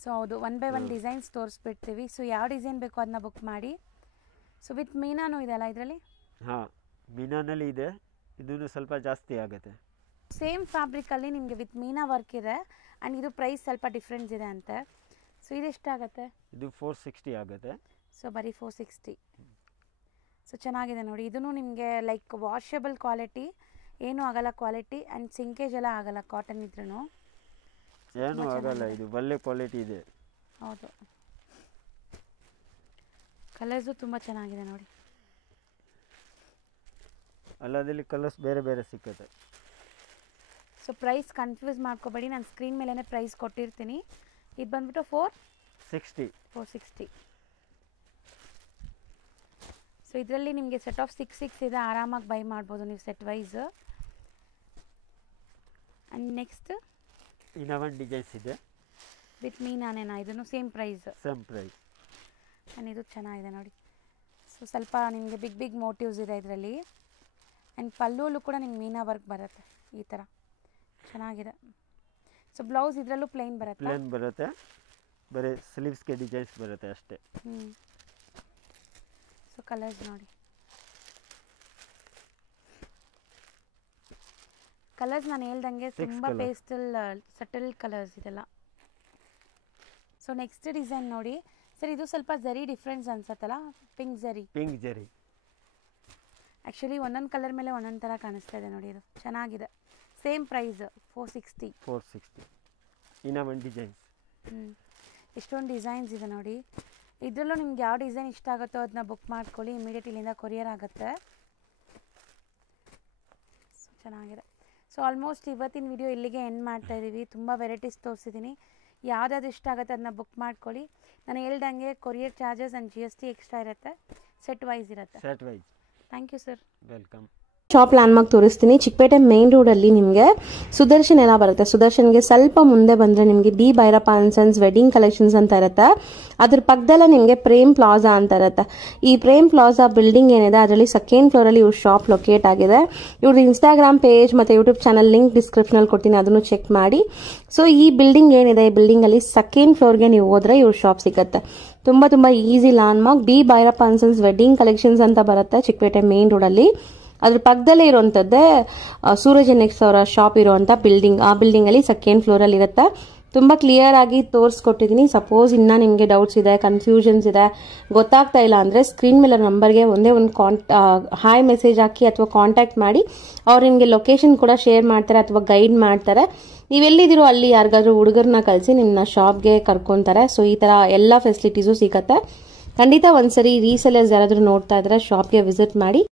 ಸೊ ಹೌದು, 1 by 1 ಡಿಸೈನ್ಸ್ ತೋರಿಸ್ಬಿಡ್ತೀವಿ. ಸೊ ಯಾವ ಡಿಸೈನ್ ಬೇಕೋ ಅದನ್ನ ಬುಕ್ ಮಾಡಿ. ಸೊ ವಿತ್ ಮೀನಾನು ಇದೆಲ್ಲ ಇದರಲ್ಲಿ? ಹಾಂ, ಮೀನಾನಲ್ಲಿ ಇದೆ. ಇದನ್ನು ಸ್ವಲ್ಪ ಜಾಸ್ತಿ ಆಗುತ್ತೆ. ಸೇಮ್ ಫ್ಯಾಬ್ರಿಕಲ್ಲಿ ನಿಮಗೆ ವಿತ್ ಮೀನಾ ವರ್ಕ್ ಇದೆ. ಆ್ಯಂಡ್ ಇದು ಪ್ರೈಸ್ ಸ್ವಲ್ಪ ಡಿಫ್ರೆನ್ಸ್ ಇದೆ ಅಂತೆ. ಸೊ ಇದು ಎಷ್ಟಾಗುತ್ತೆ? ಇದು 460 ಆಗುತ್ತೆ. ಸೊ ಬರೀ 460. ಸೊ ಚೆನ್ನಾಗಿದೆ ನೋಡಿ. ಇದೂ ನಿಮಗೆ ಲೈಕ್ ವಾಷಬಲ್ ಕ್ವಾಲಿಟಿ, ಏನೂ ಆಗಲ್ಲ ಕ್ವಾಲಿಟಿ. ಆ್ಯಂಡ್ ಸಿಂಕೇಜ್ ಎಲ್ಲ ಆಗಲ್ಲ, ಕಾಟನ್ ಇದ್ರೂ ಏನೂ ಆಗಲ್ಲ. ಇದು ಒಳ್ಳೆ ಕ್ವಾಲಿಟಿ ಇದೆ. ಹೌದು, ಕಲರ್ಸು ತುಂಬ ಚೆನ್ನಾಗಿದೆ ನೋಡಿ. ಅಲ್ಲದಲ್ಲಿ ಕಲರ್ಸ್ ಬೇರೆ ಬೇರೆ ಸಿಕ್ಕುತ್ತೆ. ಸೊ ಪ್ರೈಸ್ ಕನ್ಫ್ಯೂಸ್ ಮಾಡ್ಕೋಬೇಡಿ, ನಾನು ಸ್ಕ್ರೀನ್ ಮೇಲೇ ಪ್ರೈಸ್ ಕೊಟ್ಟಿರ್ತೀನಿ. ಇದು ಬಂದ್ಬಿಟ್ಟು 460. ಸೊ ಇದರಲ್ಲಿ ನಿಮಗೆ ಸೆಟ್ ಆಫ್ 6 ಇದೆ, ಆರಾಮಾಗಿ ಬೈ ಮಾಡ್ಬೋದು ನೀವು ಸೆಟ್ ವೈಸ್. ಆ್ಯಂಡ್ ನೆಕ್ಸ್ಟ್ ಇನ್ನೊಂದು ಡಿಸೈನ್ಸ್ ಇದೆ ವಿತ್ ಮೀನಾನೇನಾ? ಇದನ್ನು ಸೇಮ್ ಪ್ರೈಸ್. ಆ್ಯಂಡ್ ಇದು ಚೆನ್ನಾಗಿದೆ ನೋಡಿ. ಸೊ ಸ್ವಲ್ಪ ನಿಮಗೆ ಬಿಗ್ ಮೋಟಿವ್ಸ್ ಇದೆ ಇದರಲ್ಲಿ. ಆ್ಯಂಡ್ ಪಲ್ಲುವಲ್ಲೂ ಕೂಡ ನಿಮ್ಗೆ ಮೀನಾ ವರ್ಕ್ ಬರುತ್ತೆ ಈ ಥರ, ಚೆನ್ನಾಗಿದೆ. ಸೊ ಬ್ಲೌಸ್ ಇದರಲ್ಲೂ ಪ್ಲೇನ್ ಬರುತ್ತೆ, ಬರೀ ಸ್ಲೀವ್ಸ್ಗೆ ಡಿಸೈನ್ಸ್ ಬರುತ್ತೆ ಅಷ್ಟೇ. ಸೊ ಕಲರ್ಸ್ ನೋಡಿ, ಕಲರ್ಸ್ ನಾನು ಹೇಳ್ದಂಗೆ ತುಂಬ colours. ಪೇಸ್ಟಲ್ ಸಟಲ್ ಕಲರ್ಸ್ ಇದೆಲ್ಲ. ಸೊ ನೆಕ್ಸ್ಟ್ ಡಿಸೈನ್ ನೋಡಿ ಸರ್, ಇದು ಸ್ವಲ್ಪ ಜರಿ ಡಿಫ್ರೆನ್ಸ್ ಅನ್ಸತ್ತಲ್ಲ, pink zari. Pink zari actually ಒಂದೊಂದು ಕಲರ್ ಮೇಲೆ ಒಂದೊಂದು ಥರ ಕಾಣಿಸ್ತಾ ಇದೆ ನೋಡಿ, ಇದು ಚೆನ್ನಾಗಿದೆ. Same price 460. 460. ಇನ್ನ ಒಂದು ಡಿಸೈನ್ಸ್. ಎಷ್ಟೊಂದು ಡಿಸೈನ್ಸ್ ಇದೆ ನೋಡಿ. ಇದರಲ್ಲೂ ನಿಮ್ಗೆ ಯಾವ ಡಿಸೈನ್ ಇಷ್ಟ ಆಗುತ್ತೋ ಅದನ್ನ ಬುಕ್ ಮಾಡ್ಕೊಳ್ಳಿ, ಇಮಿಡಿಯೇಟ್ ಇಲ್ಲಿಂದ ಕೊರಿಯರ್ ಆಗುತ್ತೆ. ಸೊ ಚೆನ್ನಾಗಿದೆ. ಸೊ ಆಲ್ಮೋಸ್ಟ್ ಇವತ್ತಿನ ವಿಡಿಯೋ ಇಲ್ಲಿಗೆ ಎಂಡ್ ಮಾಡ್ತಾ ಇದ್ದೀವಿ. ತುಂಬ ವೆರೈಟೀಸ್ ತೋರಿಸಿದ್ದೀನಿ. ಯಾವುದಾದ್ರು ಇಷ್ಟ ಆಗುತ್ತೆ ಅದನ್ನ ಬುಕ್ ಮಾಡ್ಕೊಳ್ಳಿ. ನಾನು ಹೇಳ್ದಂಗೆ courier charges and GST extra ಇರುತ್ತೆ, ಸೆಟ್ ವೈಸ್ ಇರುತ್ತೆ. Set wise. Thank you sir. Welcome. Shop landmark ತೋರಿಸ್ತೀನಿ. ಚಿಕ್ಕಪೇಟೆ ಮೇನ್ ರೋಡಲ್ಲಿ ನಿಮಗೆ ಸುದರ್ಶನ್ ಎಲ್ಲ ಬರುತ್ತೆ. ಸುದರ್ಶನ್ಗೆ ಸ್ವಲ್ಪ ಮುಂದೆ ಬಂದರೆ ನಿಮಗೆ D Bhyrappa and sons wedding collections ಅಂತ ಇರುತ್ತೆ. ಅದ್ರ ಪಕ್ಕದಲ್ಲೇ ನಿಮಗೆ ಪ್ರೇಮ್ ಪ್ಲಾಜಾ ಅಂತ ಇರುತ್ತೆ. ಈ ಪ್ರೇಮ್ ಪ್ಲಾಜಾ ಬಿಲ್ಡಿಂಗ್ ಏನಿದೆ ಅದರಲ್ಲಿ ಸೆಕೆಂಡ್ ಫ್ಲೋರಲ್ಲಿ ಇವ್ರ ಶಾಪ್ ಲೊಕೇಟ್ ಆಗಿದೆ. ಇವ್ರದ್ದು ಇನ್ಸ್ಟಾಗ್ರಾಮ್ ಪೇಜ್ ಮತ್ತು ಯೂಟ್ಯೂಬ್ ಚಾನಲ್ ಲಿಂಕ್ ಡಿಸ್ಕ್ರಿಪ್ಷನಲ್ಲಿ ಕೊಡ್ತೀನಿ, ಅದನ್ನು ಚೆಕ್ ಮಾಡಿ. ಸೊ ಈ ಬಿಲ್ಡಿಂಗ್ ಏನಿದೆ, ಈ ಬಿಲ್ಡಿಂಗಲ್ಲಿ ಸೆಕೆಂಡ್ ಫ್ಲೋರ್ಗೆ ನೀವು ಹೋದ್ರೆ ಇವ್ರ ಶಾಪ್ ಸಿಗುತ್ತೆ. ತುಂಬ easy landmark. D Bhyrappa and sons wedding collections ಅಂತ ಬರುತ್ತೆ ಚಿಕ್ಕಪೇಟೆ ಮೇನ್ ರೋಡಲ್ಲಿ. ಅದ್ರ ಪಕ್ಕದಲ್ಲೇ ಇರುವಂತದ್ದೇ ಸೂರಜ್ ಎನೆಕ್ಸ್ ಅವರ ಶಾಪ್ ಇರುವಂತ ಬಿಲ್ಡಿಂಗ್. ಆ ಬಿಲ್ಡಿಂಗ್ ಅಲ್ಲಿ ಸೆಕೆಂಡ್ ಫ್ಲೋರ್ ಅಲ್ಲಿ ಇರುತ್ತೆ. ತುಂಬಾ ಕ್ಲಿಯರ್ ಆಗಿ ತೋರಿಸ್ಕೊಟ್ಟಿದ್ದೀನಿ. ಸಪೋಸ್ ಇನ್ನ ನಿಮ್ಗೆ ಡೌಟ್ಸ್ ಇದೆ, ಕನ್ಫ್ಯೂಷನ್ಸ್ ಇದೆ, ಗೊತ್ತಾಗ್ತಾ ಇಲ್ಲ ಅಂದ್ರೆ ಸ್ಕ್ರೀನ್ ಮೇಲೆ ನಂಬರ್ಗೆ ಒಂದೇ ಒಂದು ಹಾಯ್ ಮೆಸೇಜ್ ಹಾಕಿ ಅಥವಾ ಕಾಂಟ್ಯಾಕ್ಟ್ ಮಾಡಿ. ಅವ್ರು ನಿಮ್ಗೆ ಲೊಕೇಶನ್ ಕೂಡ ಶೇರ್ ಮಾಡ್ತಾರೆ ಅಥವಾ ಗೈಡ್ ಮಾಡ್ತಾರೆ. ನೀವೆಲ್ಲಿದ್ದೀರೋ ಅಲ್ಲಿ ಯಾರಿಗಾದ್ರೂ ಹುಡುಗರನ್ನ ಕಳಿಸಿ ನಿಮ್ಮನ್ನ ಶಾಪ್ಗೆ ಕರ್ಕೊಂತಾರೆ. ಸೊ ಈ ತರ ಎಲ್ಲ ಫೆಸಿಲಿಟೀಸು ಸಿಗತ್ತೆ. ಖಂಡಿತ ಒಂದ್ಸರಿ ರೀಸೆಲರ್ಸ್ ಯಾರಾದ್ರೂ ನೋಡ್ತಾ ಇದ್ರೆ ಶಾಪ್ಗೆ ವಿಸಿಟ್ ಮಾಡಿ.